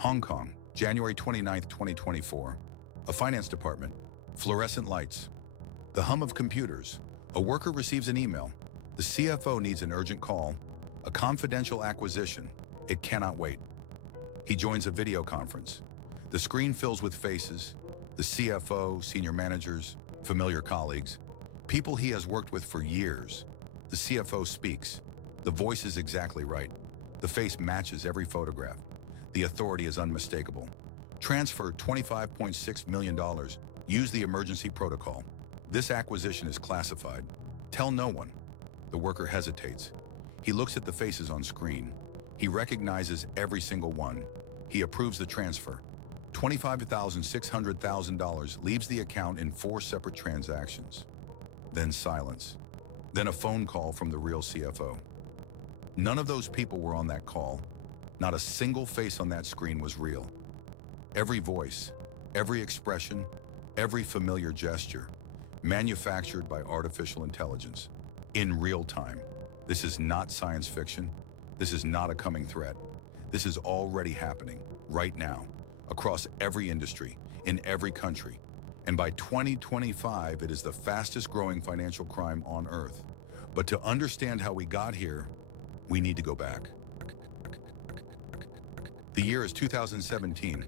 Hong Kong, January 29, 2024. A finance department. Fluorescent lights. The hum of computers. A worker receives an email. The CFO needs an urgent call. A confidential acquisition. It cannot wait. He joins a video conference. The screen fills with faces. The CFO, senior managers, familiar colleagues, people he has worked with for years. The CFO speaks. The voice is exactly right. The face matches every photograph. The authority is unmistakable. Transfer $25.6 million. Use the emergency protocol. This acquisition is classified. Tell no one. The worker hesitates. He looks at the faces on screen. He recognizes every single one. He approves the transfer. $25,600 leaves the account in 4 separate transactions. Then silence. Then a phone call from the real CFO. None of those people were on that call. Not a single face on that screen was real. Every voice, every expression, every familiar gesture, manufactured by artificial intelligence, in real time. This is not science fiction. This is not a coming threat. This is already happening, right now, across every industry, in every country. And by 2025, it is the fastest growing financial crime on Earth. But to understand how we got here, we need to go back. The year is 2017,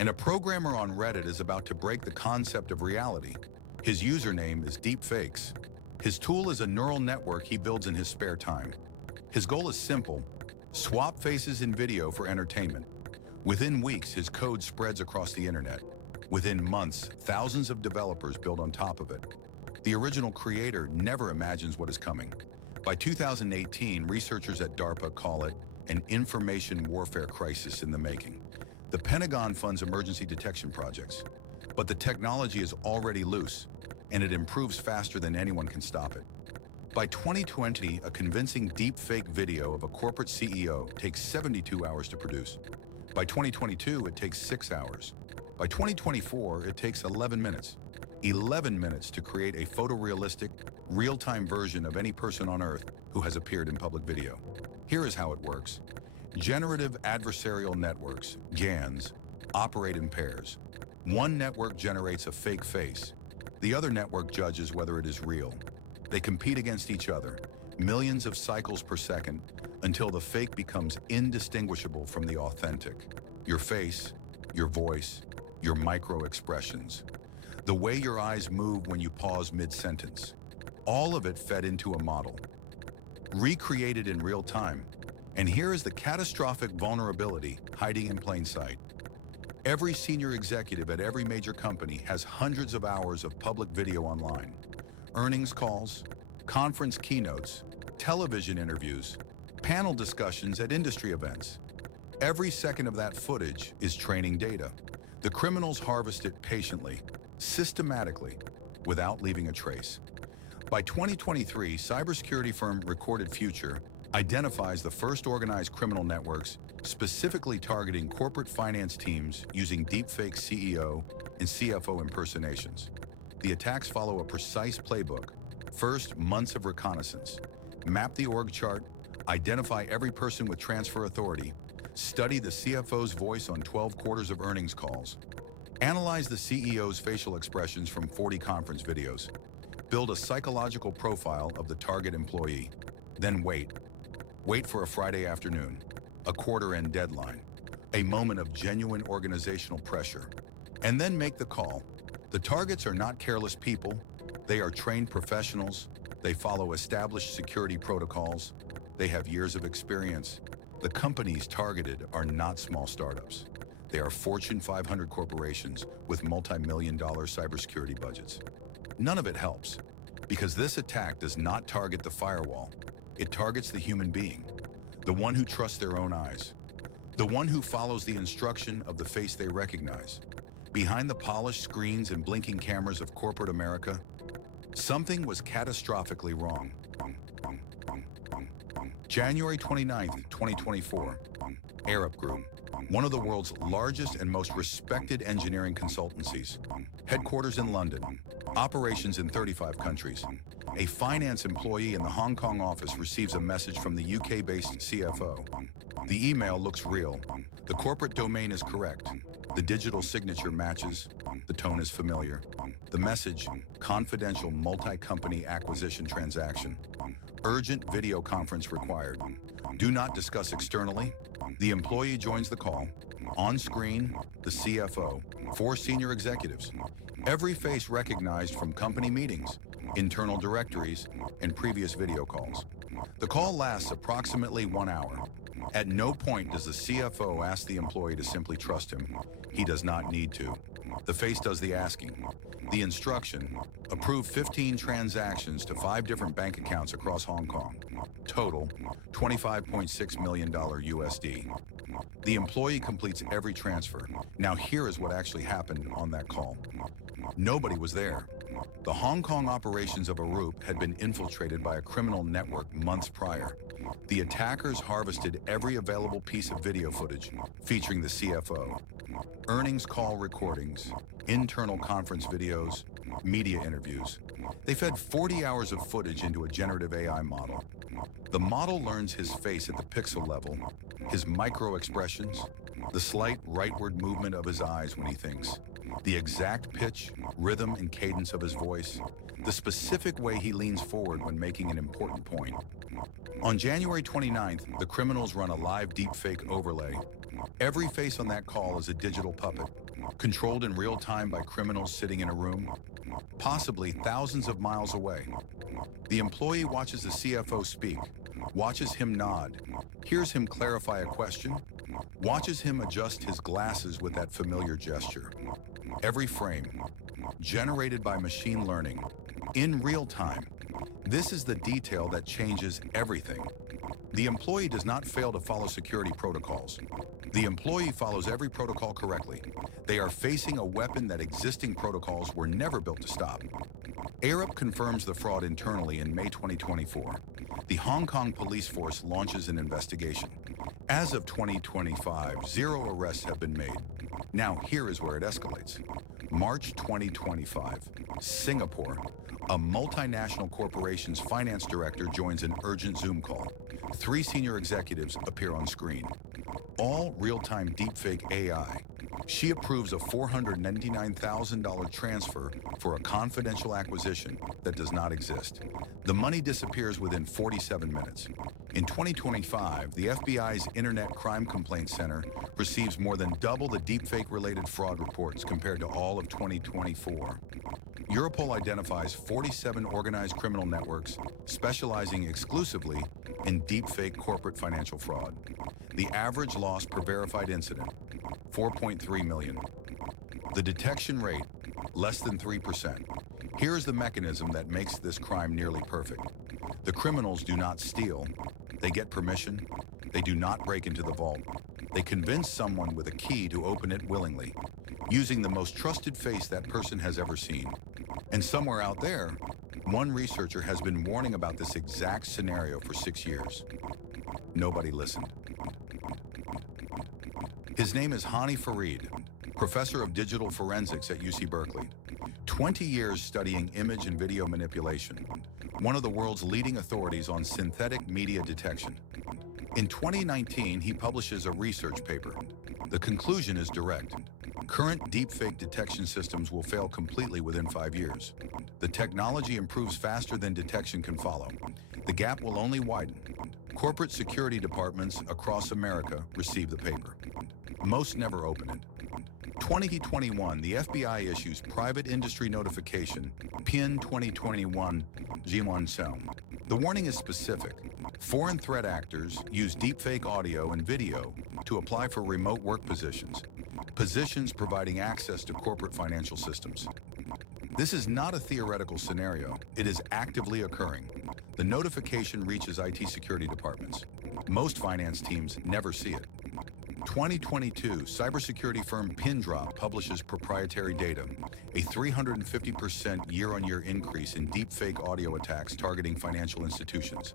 and a programmer on Reddit is about to break the concept of reality. His username is Deepfakes. His tool is a neural network he builds in his spare time. His goal is simple: swap faces in video for entertainment. Within weeks, his code spreads across the internet. Within months, thousands of developers build on top of it. The original creator never imagines what is coming. By 2018, researchers at DARPA call it an information warfare crisis in the making. The Pentagon funds emergency detection projects, but the technology is already loose, and it improves faster than anyone can stop it. By 2020, a convincing deepfake video of a corporate CEO takes 72 hours to produce. By 2022, it takes 6 hours. By 2024, it takes 11 minutes. 11 minutes to create a photorealistic, real-time version of any person on Earth who has appeared in public video. Here is how it works. Generative adversarial networks, GANs, operate in pairs. One network generates a fake face. The other network judges whether it is real. They compete against each other, millions of cycles per second, until the fake becomes indistinguishable from the authentic. Your face, your voice, your micro-expressions, the way your eyes move when you pause mid-sentence, all of it fed into a model, recreated in real time. And here is the catastrophic vulnerability hiding in plain sight. Every senior executive at every major company has hundreds of hours of public video online. Earnings calls, conference keynotes, television interviews, panel discussions at industry events. Every second of that footage is training data. The criminals harvest it patiently, systematically, without leaving a trace. By 2023, cybersecurity firm Recorded Future identifies the first organized criminal networks specifically targeting corporate finance teams using deepfake CEO and CFO impersonations. The attacks follow a precise playbook. First, months of reconnaissance. Map the org chart, identify every person with transfer authority, study the CFO's voice on 12 quarters of earnings calls, analyze the CEO's facial expressions from 40 conference videos, build a psychological profile of the target employee, then wait. Wait for a Friday afternoon, a quarter-end deadline, a moment of genuine organizational pressure, and then make the call. The targets are not careless people. They are trained professionals. They follow established security protocols. They have years of experience. The companies targeted are not small startups. They are Fortune 500 corporations with multi-million-dollar cybersecurity budgets. None of it helps, because this attack does not target the firewall. It targets the human being, the one who trusts their own eyes, the one who follows the instruction of the face they recognize. Behind the polished screens and blinking cameras of corporate America, something was catastrophically wrong. January 29th, 2024, Arab Group, one of the world's largest and most respected engineering consultancies, headquarters in London, operations in 35 countries. A finance employee in the Hong Kong office receives a message from the UK-based CFO. The email looks real. The corporate domain is correct. The digital signature matches. The tone is familiar. The message, confidential multi-company acquisition transaction. Urgent video conference required. Do not discuss externally. The employee joins the call. On screen, the CFO, 4 senior executives. Every face recognized from company meetings, internal directories, and previous video calls. The call lasts approximately 1 hour. At no point does the CFO ask the employee to simply trust him. He does not need to. The face does the asking. The instruction, approve 15 transactions to 5 different bank accounts across Hong Kong. Total, $25.6 million USD. The employee completes every transfer. Now here is what actually happened on that call. Nobody was there. The Hong Kong operations of Arup had been infiltrated by a criminal network months prior. The attackers harvested every available piece of video footage featuring the CFO. Earnings call recordings, internal conference videos, media interviews. They fed 40 hours of footage into a generative AI model. The model learns his face at the pixel level, his micro expressions, the slight rightward movement of his eyes when he thinks, the exact pitch, rhythm, and cadence of his voice, the specific way he leans forward when making an important point. On January 29th, the criminals run a live deepfake overlay. Every face on that call is a digital puppet, controlled in real time by criminals sitting in a room, possibly thousands of miles away. The employee watches the CFO speak, watches him nod, hears him clarify a question, watches him adjust his glasses with that familiar gesture. Every frame, generated by machine learning, in real time. This is the detail that changes everything. The employee does not fail to follow security protocols. The employee follows every protocol correctly. They are facing a weapon that existing protocols were never built to stop. Arup confirms the fraud internally in May 2024. The Hong Kong police force launches an investigation. As of 2025, 0 arrests have been made. Now here is where it escalates. March 2025, Singapore. A multinational corporation's finance director joins an urgent Zoom call. 3 senior executives appear on screen. All real-time deepfake AI. She approves a $499,000 transfer for a confidential acquisition that does not exist. The money disappears within 47 minutes. In 2025, the FBI's Internet Crime Complaint Center receives more than double the deepfake-related fraud reports compared to all of 2024. Europol identifies 47 organized criminal networks specializing exclusively in deepfake corporate financial fraud. The average loss per verified incident, 4.3 million. The detection rate, less than 3%. Here's the mechanism that makes this crime nearly perfect. The criminals do not steal. They get permission. They do not break into the vault. They convince someone with a key to open it willingly, using the most trusted face that person has ever seen. And somewhere out there, one researcher has been warning about this exact scenario for 6 years. Nobody listened. His name is Hani Farid, professor of digital forensics at UC Berkeley. 20 years studying image and video manipulation, one of the world's leading authorities on synthetic media detection. In 2019, he publishes a research paper. The conclusion is direct. Current deepfake detection systems will fail completely within 5 years. The technology improves faster than detection can follow. The gap will only widen. Corporate security departments across America receive the paper. Most never open it. 2021, the FBI issues private industry notification, PIN 2021 G1 The warning is specific. Foreign threat actors use deepfake audio and video to apply for remote work positions providing access to corporate financial systems. This is not a theoretical scenario. It is actively occurring. The notification reaches IT security departments. Most finance teams never see it. 2022, cybersecurity firm Pindrop publishes proprietary data, a 350% year-on-year increase in deepfake audio attacks targeting financial institutions.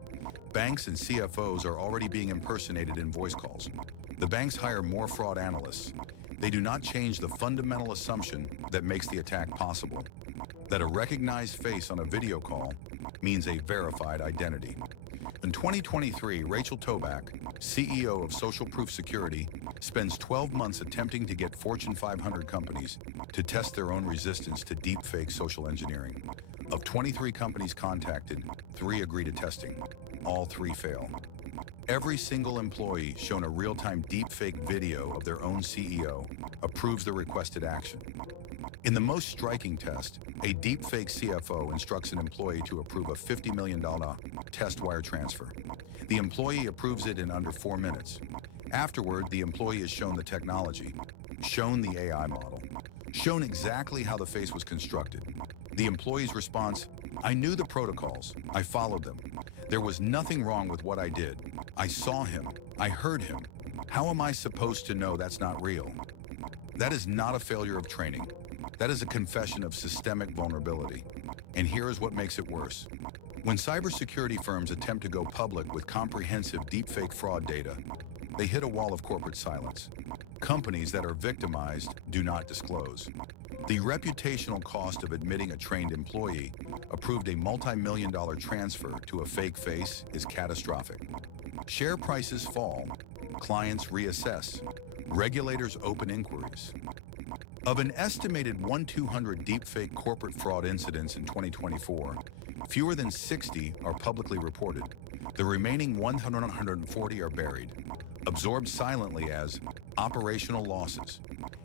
Banks and CFOs are already being impersonated in voice calls. The banks hire more fraud analysts. They do not change the fundamental assumption that makes the attack possible, that a recognized face on a video call means a verified identity. In 2023, Rachel Toback, CEO of Social Proof Security, spends 12 months attempting to get Fortune 500 companies to test their own resistance to deepfake social engineering. Of 23 companies contacted, 3 agree to testing. All 3 fail. Every single employee shown a real-time deepfake video of their own CEO approves the requested action. In the most striking test, a deepfake CFO instructs an employee to approve a $50 million test wire transfer. The employee approves it in under 4 minutes. Afterward, the employee is shown the technology, shown the AI model, shown exactly how the face was constructed. The employee's response, "I knew the protocols. I followed them. There was nothing wrong with what I did. I saw him. I heard him. How am I supposed to know that's not real?" That is not a failure of training. That is a confession of systemic vulnerability. And here is what makes it worse. When cybersecurity firms attempt to go public with comprehensive deepfake fraud data, they hit a wall of corporate silence. Companies that are victimized do not disclose. The reputational cost of admitting a trained employee approved a multi-million-dollar transfer to a fake face is catastrophic. Share prices fall. Clients reassess. Regulators open inquiries. Of an estimated 1,200 deepfake corporate fraud incidents in 2024, fewer than 60 are publicly reported. The remaining 140 are buried, absorbed silently as operational losses,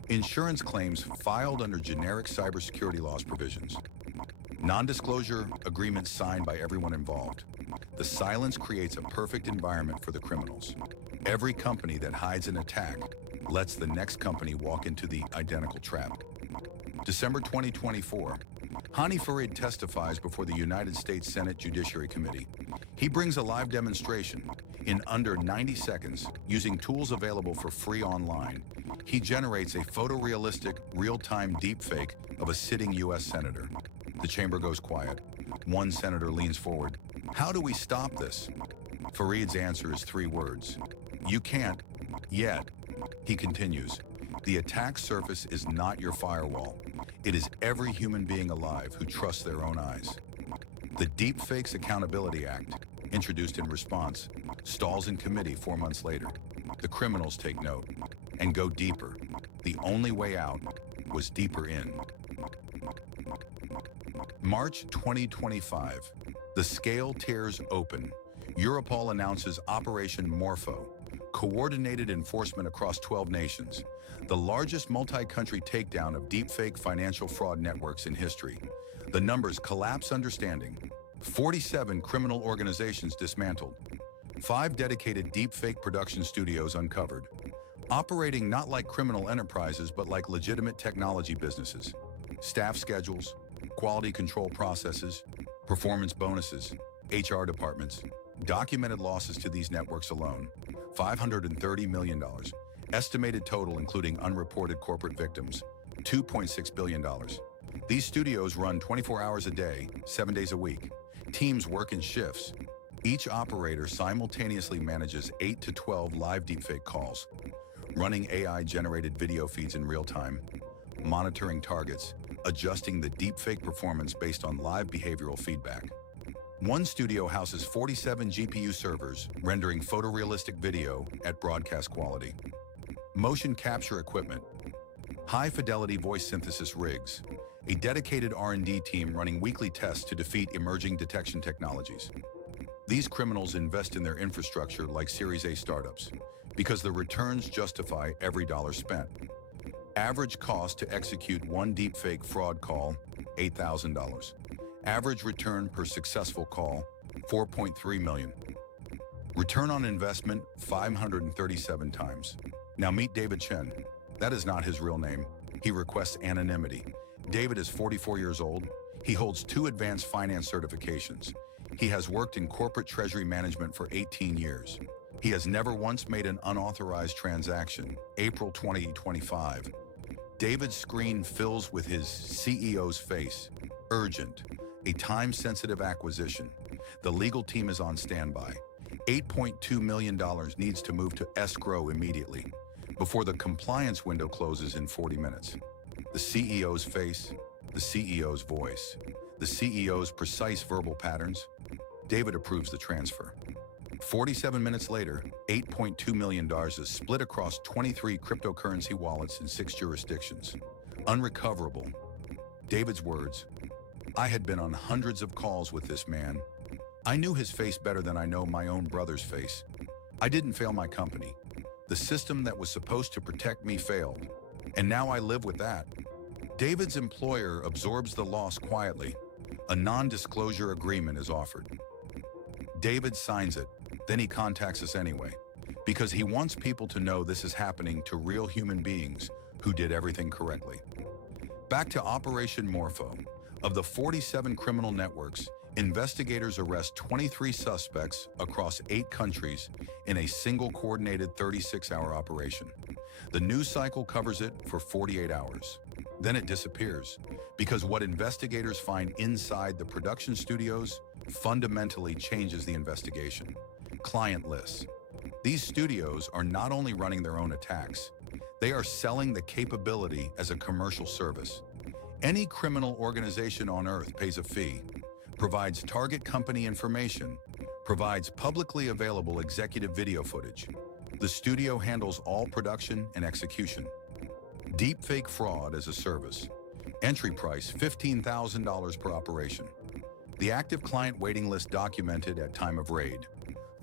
insurance claims filed under generic cybersecurity laws provisions, non-disclosure agreements signed by everyone involved. The silence creates a perfect environment for the criminals. Every company that hides an attack lets the next company walk into the identical trap. December 2024, Hani Farid testifies before the United States Senate Judiciary Committee. He brings a live demonstration. In under 90 seconds, using tools available for free online, he generates a photorealistic, real-time deepfake of a sitting U.S. senator. The chamber goes quiet. One senator leans forward. "How do we stop this?" Farid's answer is 3 words. "You can't, yet." He continues, "The attack surface is not your firewall. It is every human being alive who trusts their own eyes." The Deepfakes Accountability Act, introduced in response, stalls in committee 4 months later. The criminals take note and go deeper. The only way out was deeper in. March 2025. The scale tears open. Europol announces Operation Morpho, coordinated enforcement across 12 nations, the largest multi-country takedown of deepfake financial fraud networks in history. The numbers collapse understanding. 47 criminal organizations dismantled. 5 dedicated deepfake production studios uncovered, operating not like criminal enterprises but like legitimate technology businesses. Staff schedules, quality control processes, performance bonuses, HR departments, documented losses to these networks alone, $530 million. Estimated total including unreported corporate victims, $2.6 billion. These studios run 24 hours a day, 7 days a week. Teams work in shifts. Each operator simultaneously manages 8 to 12 live deepfake calls, running AI-generated video feeds in real time, monitoring targets, adjusting the deepfake performance based on live behavioral feedback. One studio houses 47 GPU servers, rendering photorealistic video at broadcast quality. Motion capture equipment, high-fidelity voice synthesis rigs, a dedicated R&D team running weekly tests to defeat emerging detection technologies. These criminals invest in their infrastructure like Series A startups, because the returns justify every dollar spent. Average cost to execute one deepfake fraud call, $8,000. Average return per successful call, 4.3 million. Return on investment, 537 times. Now meet David Chen. That is not his real name. He requests anonymity. David is 44 years old. He holds 2 advanced finance certifications. He has worked in corporate treasury management for 18 years. He has never once made an unauthorized transaction. April 2025. David's screen fills with his CEO's face. Urgent. A time-sensitive acquisition. The legal team is on standby. $8.2 million needs to move to escrow immediately, before the compliance window closes in 40 minutes. The CEO's face, the CEO's voice, the CEO's precise verbal patterns. David approves the transfer. 47 minutes later, $8.2 million is split across 23 cryptocurrency wallets in 6 jurisdictions. Unrecoverable. David's words, "I had been on hundreds of calls with this man. I knew his face better than I know my own brother's face. I didn't fail my company. The system that was supposed to protect me failed. And now I live with that." David's employer absorbs the loss quietly. A non-disclosure agreement is offered. David signs it, then he contacts us anyway, because he wants people to know this is happening to real human beings who did everything correctly. Back to Operation Morpho. Of the 47 criminal networks, investigators arrest 23 suspects across 8 countries in a single coordinated 36-hour operation. The news cycle covers it for 48 hours. Then it disappears, because what investigators find inside the production studios fundamentally changes the investigation. Client lists. These studios are not only running their own attacks, they are selling the capability as a commercial service. Any criminal organization on Earth pays a fee, provides target company information, provides publicly available executive video footage. The studio handles all production and execution. Deepfake fraud as a service. Entry price $15,000 per operation. The active client waiting list documented at time of raid.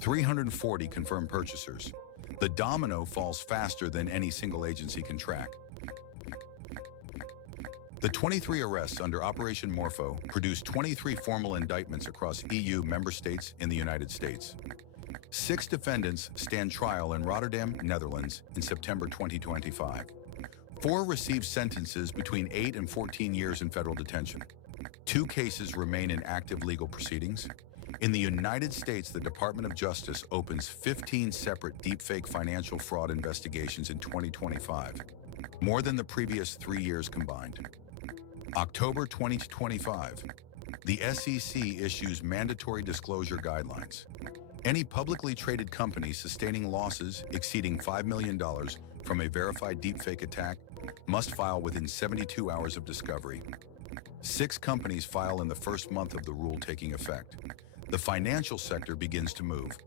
340 confirmed purchasers. The domino falls faster than any single agency can track. The 23 arrests under Operation Morpho produced 23 formal indictments across EU member states in the United States. 6 defendants stand trial in Rotterdam, Netherlands in September 2025. 4 received sentences between 8 and 14 years in federal detention. 2 cases remain in active legal proceedings. In the United States, the Department of Justice opens 15 separate deepfake financial fraud investigations in 2025, more than the previous 3 years combined. October 2025, the SEC issues mandatory disclosure guidelines. Any publicly traded company sustaining losses exceeding $5 million from a verified deepfake attack must file within 72 hours of discovery. 6 companies file in the first month of the rule taking effect. The financial sector begins to move.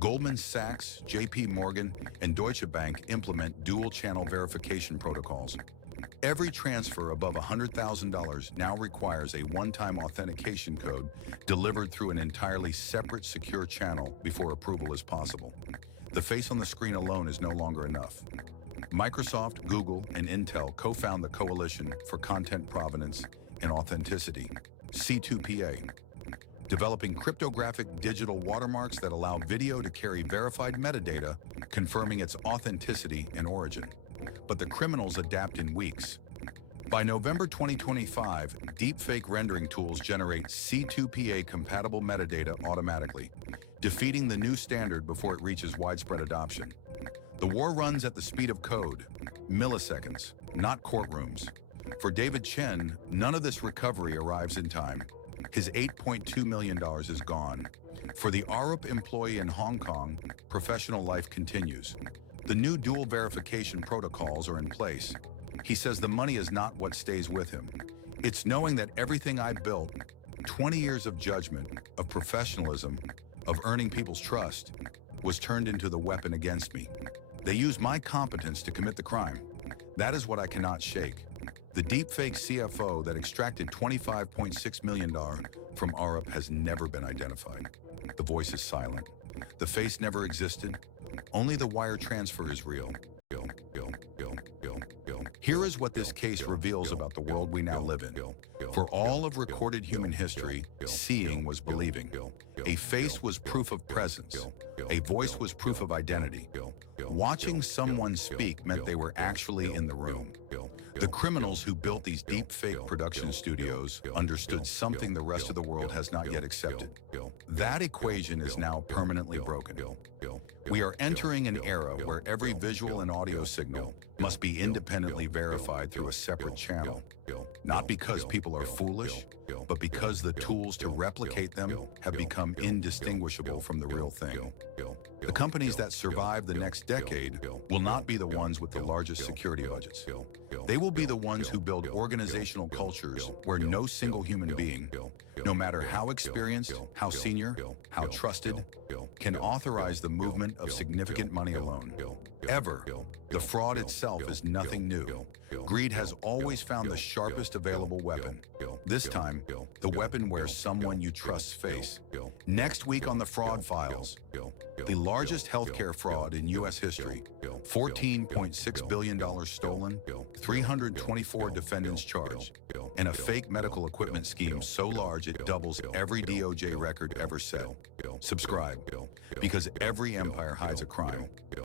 Goldman Sachs, JP Morgan, and Deutsche Bank implement dual-channel verification protocols. Every transfer above $100,000 now requires a one-time authentication code delivered through an entirely separate secure channel before approval is possible. The face on the screen alone is no longer enough. Microsoft, Google, and Intel co-found the Coalition for Content Provenance and Authenticity, C2PA, developing cryptographic digital watermarks that allow video to carry verified metadata, confirming its authenticity and origin. But the criminals adapt in weeks. By November 2025, deepfake rendering tools generate C2PA-compatible metadata automatically, defeating the new standard before it reaches widespread adoption. The war runs at the speed of code, milliseconds, not courtrooms. For David Chen, none of this recovery arrives in time. His $8.2 million is gone. For the Arup employee in Hong Kong, professional life continues. The new dual verification protocols are in place. He says the money is not what stays with him. It's knowing that everything I built, 20 years of judgment, of professionalism, of earning people's trust, was turned into the weapon against me. They use my competence to commit the crime. That is what I cannot shake. The deepfake CFO that extracted $25.6 million from Arup has never been identified. The voice is silent. The face never existed. Only the wire transfer is real. Here is what this case reveals about the world we now live in. For all of recorded human history, seeing was believing. A face was proof of presence. A voice was proof of identity. Watching someone speak meant they were actually in the room. The criminals who built these deepfake production studios understood something the rest of the world has not yet accepted. That equation is now permanently broken. We are entering an era where every visual and audio signal must be independently verified through a separate channel. Not because people are foolish, but because the tools to replicate them have become indistinguishable from the real thing. The companies that survive the next decade will not be the ones with the largest security budgets. They will be the ones who build organizational cultures where no single human being, no matter how experienced, how senior, how trusted, can authorize the movement of significant money alone. Ever. The fraud itself is nothing new. Greed has always found the sharpest available weapon. This time, the weapon wears someone you trust's face. Next week on the Fraud Files, the largest healthcare fraud in U.S. history, $14.6 billion stolen, 324 defendants charged, and a fake medical equipment scheme so large it doubles every DOJ record ever set. Subscribe, because every empire hides a crime.